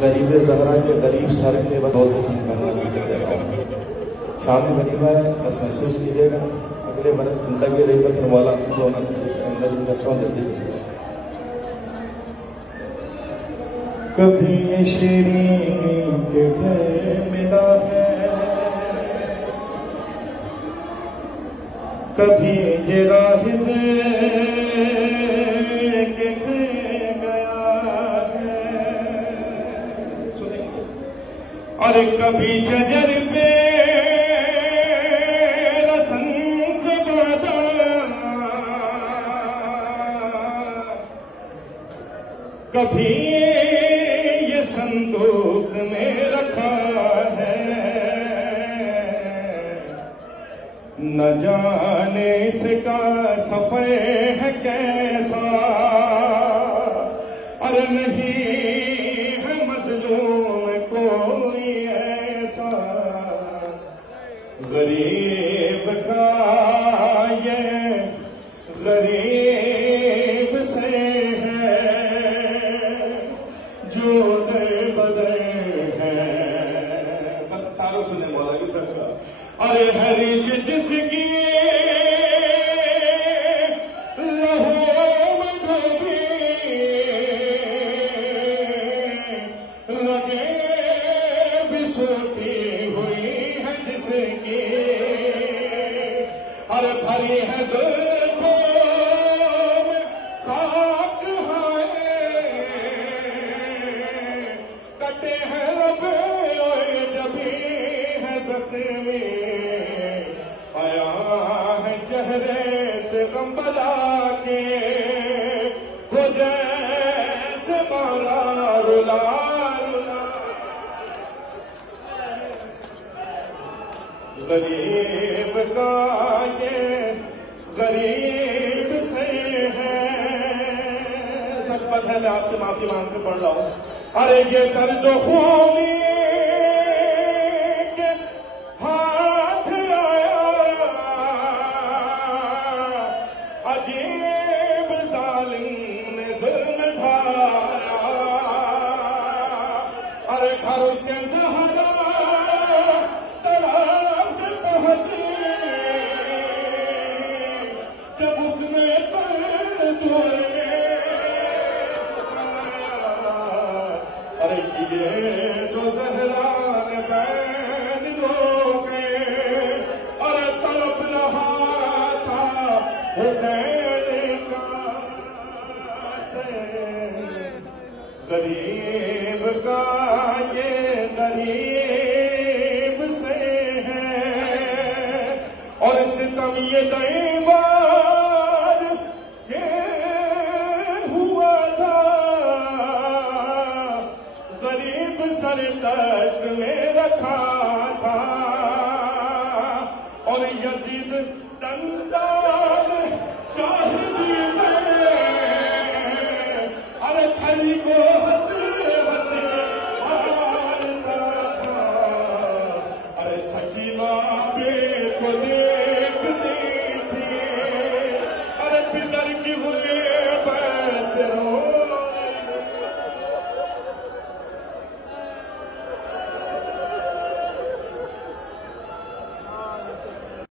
गरीब ज़हरा के गरीब सारे के बस से बनना सीख दे रहा हूँ। शाम में गरीबा है, बस महसूस कीजिएगा। अगले बरस जिंदगी रही बतन वाला रोना नसीब रखा हूँ जल्दी। कभी ये शीरीनी के घर मिला है, कभी ये राहिब के घर गया है। सुनेंगे। और कभी शजर पे रसन से बाधा, कभी ये संदूक में रखा है। न जाने इसका सफर है कैसा, और नहीं है मजलूम कोई ऐसा। गरीब का ये गरीब से है जो दर बदर है। बस तारों सुनने वाला भी सबका। अरे हरीश जिसकी लहू में डूबी लगे भी सोती हुई है जिसकी। अरे भरी है जुल्फों में खाक है, कटे हैं लब और जबी है जख्मी। आया है चेहरे से गम बला के, वो जैसे मारा रुला रुला। गरीब का ये गरीब से है। सचपत है, मैं आपसे माफी मांग के पढ़ रहा हूं। अरे ये सर जो खूनी के हाथ आया, अजीब जालिम ने जुल्म ढाया। अरे घर उसके ज़हरा तराब पहुंचे, जब उसने पर तोड़े। अरे ये जो ज़हरा ने बैन रोके, अरे तड़प रहा था हुसैन का से। गरीब का ये गरीब से है, और सितम ये कई बार ये हुआ था। गरीब सर कष्ट में रखा